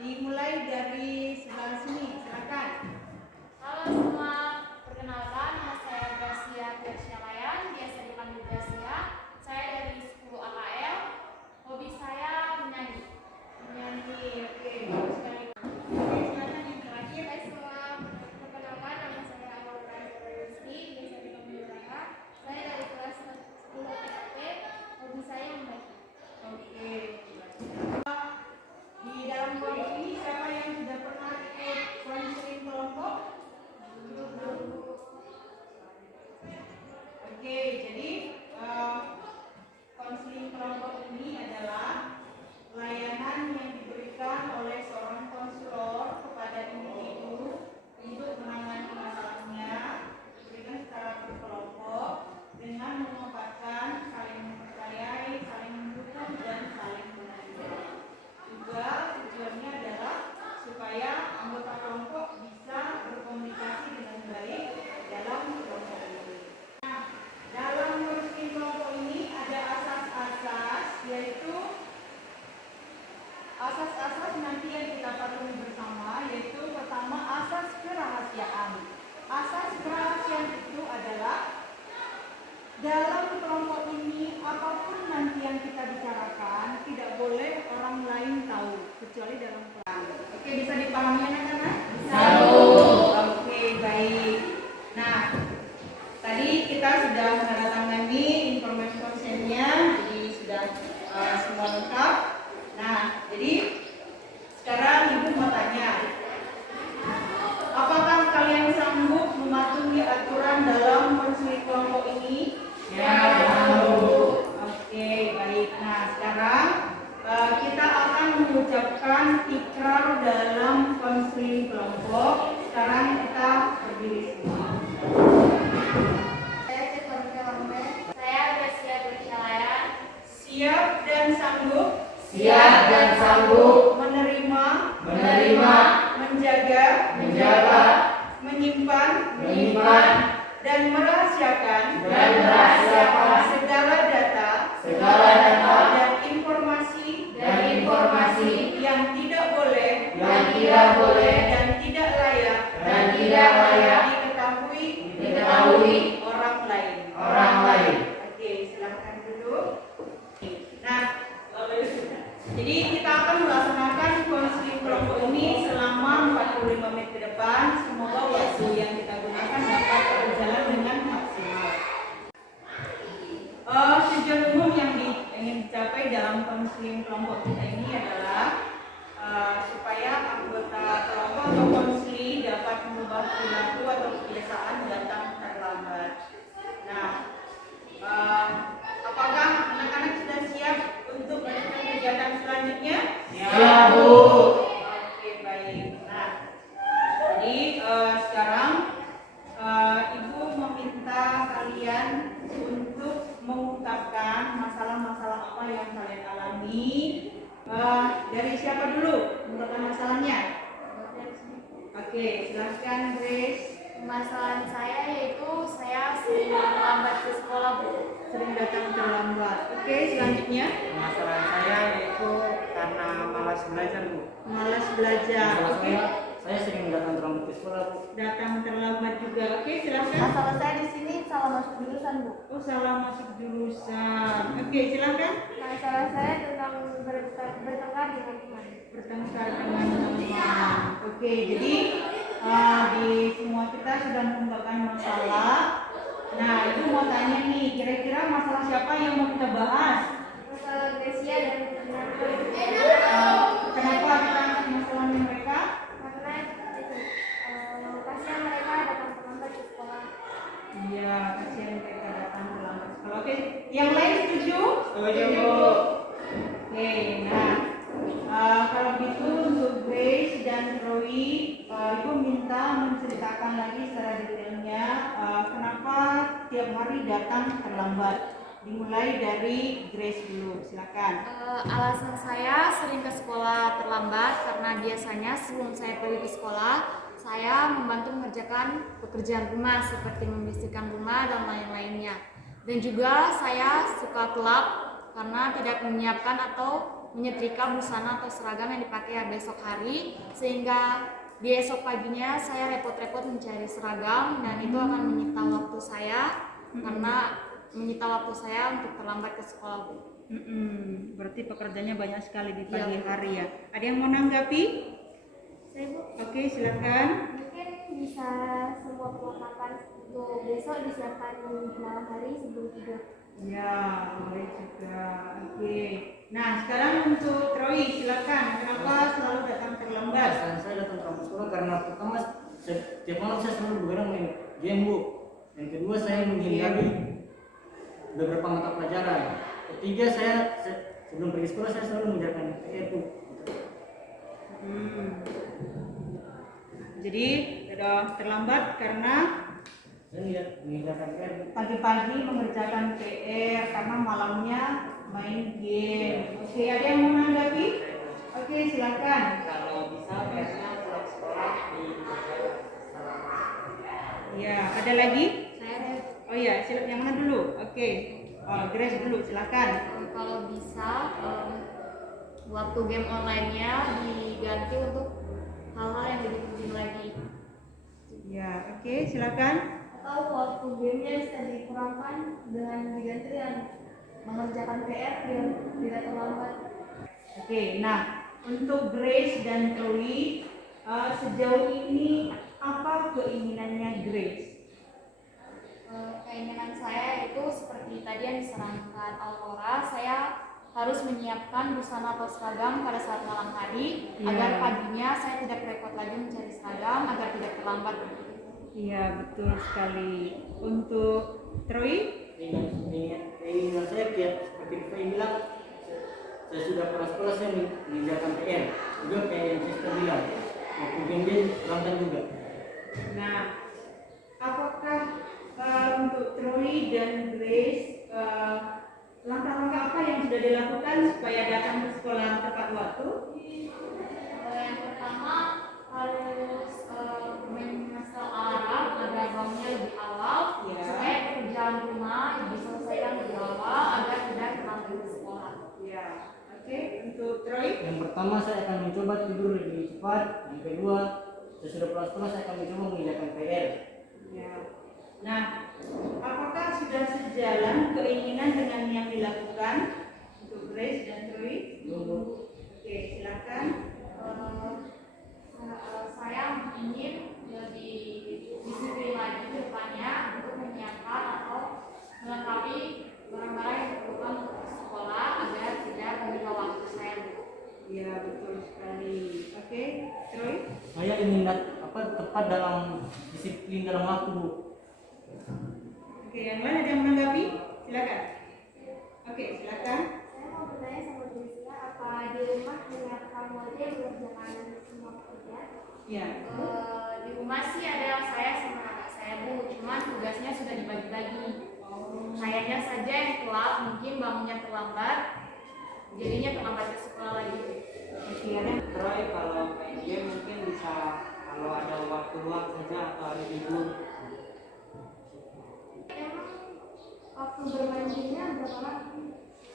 Dimulai dari sebelah sini, silakan. Halo semua, perkenalkan nama saya Gracia Tersyalayan, biasa dipanggil Gracia. Saya dari 10 AKL. Hobi saya menyanyi. Oke, bagus sekali. Oke, silakan yang terakhir. Hai semua, perkenalkan nama saya Aurora Rizky, biasa dipanggil Rara. Saya dari kelas 10 TKP. Hobi saya membaca. Oke. Di dalam kelompok ini siapa yang sudah pernah ikut konseling kelompok? Oke, jadi konseling kelompok ini adalah layanan yang diberikan oleh seorang konselor kepada individu untuk menangani masalahnya, diberikan secara berkelompok dengan menguatkan, saling mempercayai, saling mendukung dan saling menerima. Juga tujuannya adalah supaya anggota kelompok bisa berkomunikasi dengan baik dalam kelompok ini. Nah, dalam konseling kelompok ini ada asas-asas, yaitu asas-asas nanti yang kita patuhi bersama, yaitu pertama asas kerahasiaan. Asas kerahasiaan itu adalah dalam kelompok ini apapun nanti yang kita bicarakan tidak boleh orang lain tahu kecuali dalam kelompok. Oke, bisa dipahami anak-anak? Bisa. Oke, baik. Nah, tadi kita sudah menandatangani informasi konsennya, jadi sudah semua lengkap. Nah, jadi sekarang Ibu mau tanya, apakah kalian sanggup mematuhi aturan dalam konseling kelompok ini? Ya, sanggup. Oke, baik. Nah, sekarang kita akan mengucapkan ikrar dalam konseling kelompok. Sekarang kita berdiri semua. Saya Gracia Tersyalayan. Siap dan sanggup? Siap dan sanggup menerima, menjaga, menyimpan, dan merahasiakan segala data, dan informasi, yang tidak boleh, dan tidak layak, diketahui orang lain. Oke, silahkan duduk. Nah, jadi kita akan melaksanakan konseling kelompok ini selama 45 menit ke depan. Semoga waktu yang kita gunakan dapat berjalan dengan maksimal. Tujuan umum yang ingin dicapai dalam konseling kelompok kita ini adalah supaya anggota kelompok atau konseli dapat mengubah perilaku atau kebiasaan datang terlambat. Nah, apakah anak-anak sudah siap untuk melakukan kegiatan selanjutnya? Siap, Bu. Oke, baik. Nah, jadi sekarang Ibu meminta kalian untuk mengungkapkan masalah-masalah apa yang kalian alami. Dari siapa dulu mengungkapkan masalahnya? Oke, silakan Grace. Masalah saya yaitu saya sering terlambat ke sekolah, Bu. Sering datang terlambat. Oke, selanjutnya. Masalah saya yaitu karena malas belajar, Bu. Malas belajar. Oke. Saya sering datang terlambat ke sekolah, Bu. Datang terlambat juga. Oke, silakan. Masalah saya di sini salah masuk jurusan, Bu. Oh, salah masuk jurusan. Oke, silakan. Masalah saya tentang bertengkar dengan teman. Bertengkar dengan teman. Oke, jadi di semua kita sudah mengungkapkan masalah. Nah, Ibu mau tanya nih, kira-kira masalah siapa yang mau kita bahas? Masalah Gracia dan Kenapa kita angkat masalahnya mereka? karena itu kasihan mereka datang terlambat ke sekolah. Iya, kasihan mereka datang terlambat sekolah. Oke, yang lain setuju? Setuju, Bu. Oke, nah kalau gitu untuk Grace dan Roy, Ibu minta menceritakan lagi secara detailnya kenapa tiap hari datang terlambat. Dimulai dari Grace dulu, silakan. Alasan saya sering ke sekolah terlambat karena biasanya sebelum saya pergi ke sekolah, saya membantu mengerjakan pekerjaan rumah seperti membersihkan rumah dan lain-lainnya. Dan juga saya suka telat karena tidak menyiapkan atau menyetrika busana atau seragam yang dipakai besok hari, sehingga di esok paginya saya repot-repot mencari seragam dan itu akan menyita waktu saya karena menyita waktu saya untuk terlambat ke sekolah, Bu. Berarti pekerjaannya banyak sekali di pagi Iya, Bu. hari ya. Ada yang mau nanggapi? Saya, Bu, Oke, silakan. Mungkin bisa semua perlengkapan untuk besok disiapkan di malam hari sebelum tidur. Ya, boleh juga. Oke. Nah, sekarang untuk Troy, silakan. Kenapa selalu datang terlambat? Alasan saya datang ke sekolah karena pertama setiap malam saya selalu begadang main game, Bu. Yang kedua saya menghindari beberapa mata pelajaran. Ketiga saya sebelum pergi sekolah saya selalu mengerjakan PR, Bu. Jadi sudah terlambat karena Saya mengerjakan PR, Bu. pagi-pagi mengerjakan PR karena malamnya main game. Oke, ada yang mau menanggapi? Oke, silakan. Kalau bisa PR-nya pulang sekolah di Ya, ada lagi? Saya Oh iya, silakan yang mana dulu? Oke. Oh, Grace dulu, silakan. kalau bisa waktu game online-nya diganti untuk hal-hal yang lebih penting lagi. Ya, oke, silakan. Atau waktu gamenya bisa dikurangkan dengan diganti dengan mengerjakan PR biar tidak terlambat. Oke, nah untuk Grace dan Chloe sejauh ini apa keinginannya Grace? Keinginan saya itu seperti tadi yang disarankan Aurora, saya harus menyiapkan busana atau seragam pada saat malam hari agar paginya saya tidak repot lagi mencari seragam agar tidak terlambat. Iya, betul sekali. Untuk Troy? Keinginan saya kayak seperti saya bilang, saya sudah pulang sekolah saya mengerjakan PR. Juga kayak yang saya bilang, waktu game lambat juga. Nah, apakah untuk Troy dan Grace langkah-langkah apa yang sudah dilakukan supaya datang ke sekolah tepat waktu? Yang pertama harus menginstal alarm agar bangunnya lebih awal supaya pekerjaan rumah diselesaikan lebih awal agar tidak terlambat ke sekolah. Ya, oke. Untuk Troy? Yang pertama saya akan mencoba tidur lebih cepat. Yang kedua, sesudah pulang sekolah saya akan mencoba mengerjakan PR. Ya. Nah, apakah sudah sejalan keinginan dengan yang dilakukan untuk Grace dan Troy? Oke, silakan. Saya ingin lebih disiplin lagi ke depannya untuk menyiapkan atau melengkapi barang-barang yang diperlukan untuk sekolah agar tidak menyita waktu saya. Ya, betul sekali. Oke, Troy? Saya ingin tepat dalam disiplin dalam waktu, Bu. Oke, yang lain ada yang menanggapi? Silakan. Oke, silakan. Saya mau bertanya sama Jessica, apa di rumah dengan kamu aja yang mengerjakan semua pekerjaan? Ya. Di rumah sih ada saya sama anak saya, Bu, cuman tugasnya sudah dibagi-bagi. Sayanya saja yang telat, mungkin bangunnya terlambat, jadinya terlambat ke sekolah lagi. Oke, ada yang Troy kalau main game mungkin bisa kalau ada waktu luang saja atau hari libur. Emang waktu bermain gamenya berapa lama?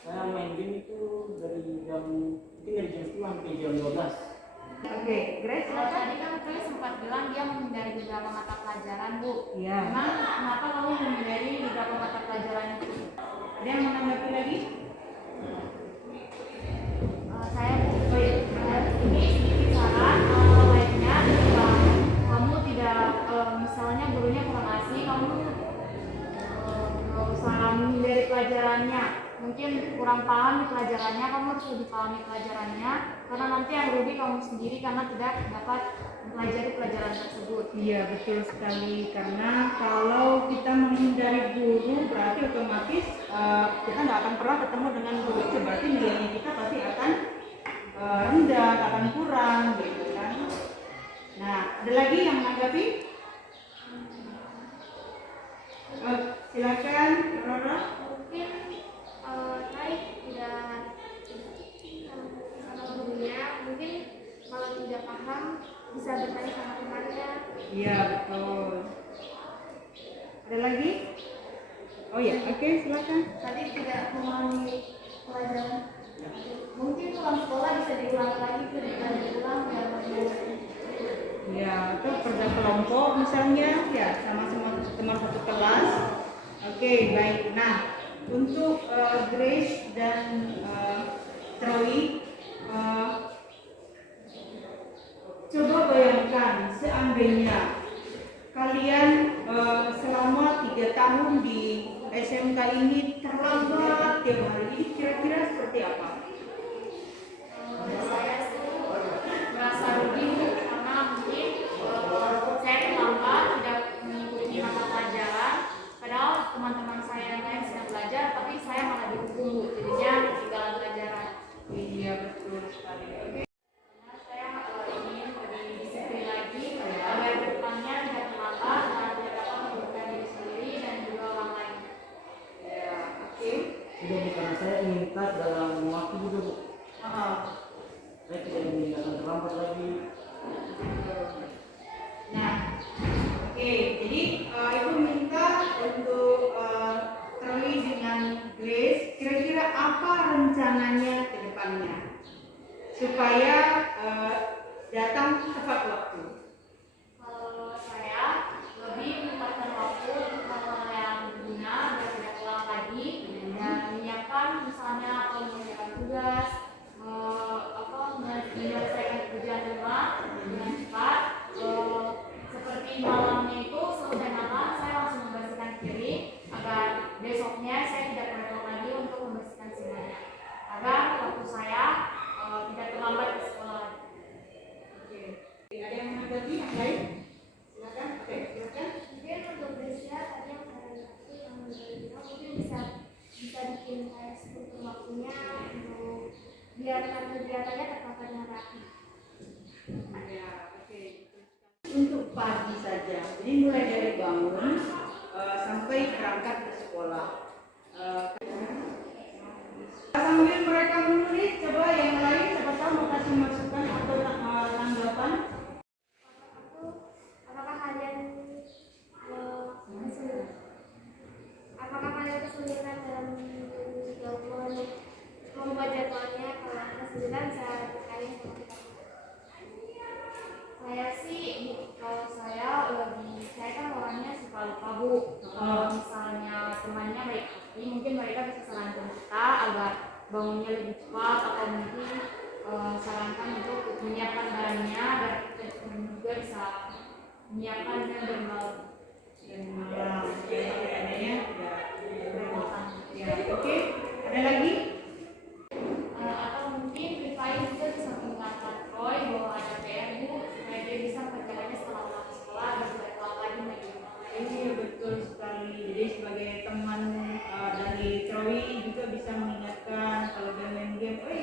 Saya main game itu dari jam 10 sampai jam 12. Oke, Grace, Kalau silakan. tadi kan saya sempat bilang dia menghindari beberapa mata pelajaran, Bu. Iya. Memang kenapa kamu menghindari beberapa mata pelajaran itu? Ada yang menanggapi lagi? Saya ini sedikit saran lainnya ketika kamu tidak misalnya gurunya kurang asik, kamu nggak usah menghindari pelajarannya, mungkin kurang paham di pelajarannya, kamu harus lebih pahami pelajarannya karena nanti yang rugi kamu sendiri karena tidak dapat mempelajari pelajaran tersebut. Iya, betul sekali. Karena kalau kita menghindari guru berarti otomatis kita nggak akan pernah ketemu dengan guru itu, berarti nilainya kita pasti akan rendah, akan kurang gitu kan. Nah, ada lagi yang menanggapi? Silakan, Rora. Mungkin Rai tidak sama gurunya, mungkin kalau tidak paham bisa bertanya sama temannya. Iya, betul. Ada lagi? Oh ya, oke, silakan. Tadi tidak memahami pelajaran Mungkin pulang sekolah bisa diulang lagi, bisa diulang biar lebih. Ya, atau kerja kelompok misalnya, ya sama teman satu kelas. Oke, baik. Nah, untuk Grace dan Troy, coba bayangkan seandainya kalian selama 3 tahun di SMK ini terlambat tiap hari, ini kira-kira seperti apa? Saya sih merasa rugi Bu, karena mungkin saya terlambat tidak mengikuti mata pelajaran, padahal teman-teman saya yang lain sedang belajar tapi saya malah dihukum Bu, jadinya ketinggalan pelajaran. Iya, betul sekali. Oke. Karena saya ingin lebih disiplin lagi agar depannya tidak terlambat dan tidak dapat merugikan diri sendiri dan juga orang lain. Ya, oke. Sudah Bu, karena saya ingin ketat dalam waktu juga Bu. Saya tidak ingin datang terlambat lagi. Nah, oke. Jadi ibu minta untuk Troy dengan Grace, kira-kira apa rencananya ke depannya supaya datang tepat waktu? Kalau saya lebih menempatkan waktu untuk hal-hal yang berguna agar tidak terulang lagi dan menyiapkan misalnya mengerjakan tugas, menyelesaikan pekerjaan rumah dengan cepat. Seperti malamnya itu selesai makan saya langsung membersihkan piring agar besoknya saya tidak repot lagi untuk membersihkan semuanya agar waktu saya tidak terlambat ke sekolah. Oke. Ada yang menanggapi yang lain? Silakan. Oke, silakan. Mungkin untuk Grecia tadi yang saya lihat yang bilang mungkin bisa bikin kayak struktur waktunya untuk biar kegiatannya tertata dengan rapi. Ya, oke. Untuk pagi saja, jadi mulai dari bangun sampai berangkat ke sekolah. Sambil mereka menulis, coba yang lain siapa tahu mau kasih masukan atau tanggapan. Apakah kalian kesulitan dalam membuat jadwalnya? Kalau kesulitan bisa kalian sama kita. Saya sih, kalau saya kan orangnya suka lupa Bu. Kalau misalnya temannya baik hati, mungkin mereka bisa sarankan kita agar bangunnya lebih cepat atau mungkin sarankan untuk menyiapkan barangnya agar kita juga bisa menyiapkan dan bermalam. Ya, oke. Ada lagi? Atau mungkin Rifai juga bisa mengingatkan Troy bahwa ada PR Bu supaya dia bisa mengerjakannya setelah pulang sekolah agar tidak telat lagi lagi. Ini betul sekali. Jadi sebagai teman dari Troy juga bisa mengingatkan kalau dia main game, Troy,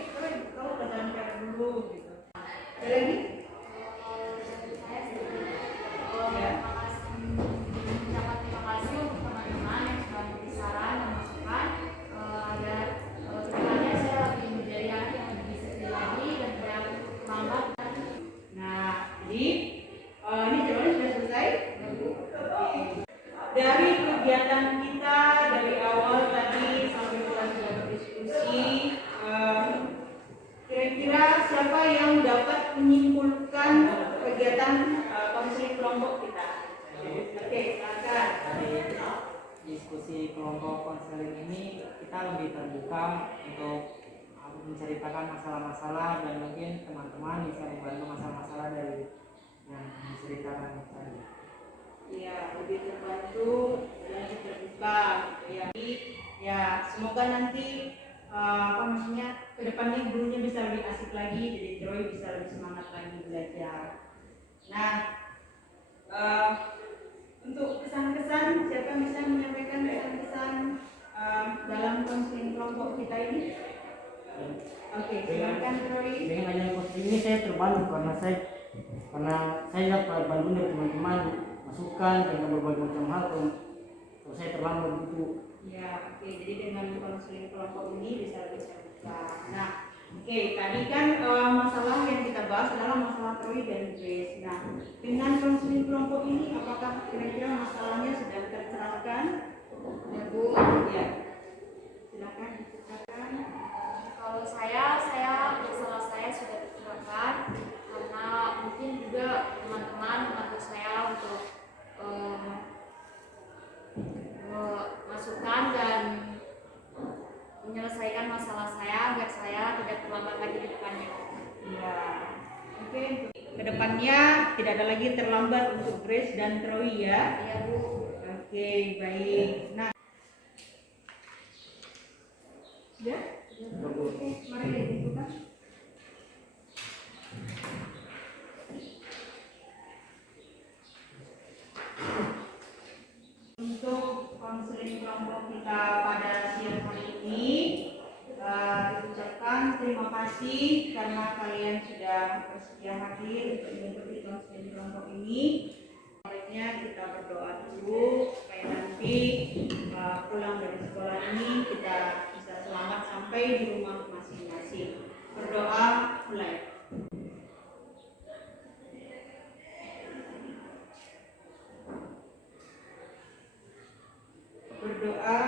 kau kerjaan PR dulu gitu. Ada lagi? Saya sendiri mengucapkan terima kasih untuk teman-teman yang sudah memberi saran dan masukan agar kedepannya saya lebih menjadi anak yang lebih disiplin lagi dan tidak terlambat. Nah, jadi ini jawabannya sudah selesai. Dari kegiatan kita dari awal tadi sampai kita sudah berdiskusi, kira-kira siapa yang dapat menyimpulkan kegiatan konseling kelompok kita? Oke, silakan. Dari diskusi kelompok konseling ini kita lebih terbuka untuk menceritakan masalah-masalah dan mungkin teman-teman bisa membantu masalah-masalah dari yang diceritakan tadi. Ya, lebih terbantu dan lebih terbuka gitu ya. Jadi, ya semoga nanti kedepannya gurunya bisa lebih asik lagi, jadi Troy bisa lebih semangat lagi belajar. Nah, untuk kesan-kesan, siapa yang bisa menyampaikan kesan-kesan dalam konseling kelompok kita ini? Oke, silakan Troy. Dengan adanya konseling ini saya terbantu karena saya dapat bantuan dari teman-teman, masukan tentang berbagai macam hal kalau saya terlambat gitu. Ya, oke. Jadi dengan konseling kelompok ini bisa lebih terbuka. Nah, oke. Tadi kan masalah yang kita bahas adalah masalah Troy dan Grace. Nah, dengan konseling kelompok ini, apakah kira-kira masalahnya sudah tercerahkan? Ya Bu, Ya. Silakan diceritakan. Kalau masalah saya sudah tercerahkan karena mungkin juga teman-teman membantu saya untuk masukan dan menyelesaikan masalah saya agar saya tidak terlambat lagi di depannya. Ya, oke. Kedepannya tidak ada lagi terlambat untuk Grace dan Troy ya. Iya Bu. Oke, baik. Nah, ya, mari dibuka. Untuk konseling kelompok kita pada siang hari ini, ucapkan terima kasih karena kalian sudah bersedia hadir untuk mengikuti konseling kelompok ini. Baiknya kita berdoa dulu supaya nanti pulang dari sekolah ini kita bisa selamat sampai di rumah masing-masing. Berdoa mulai. Berdoa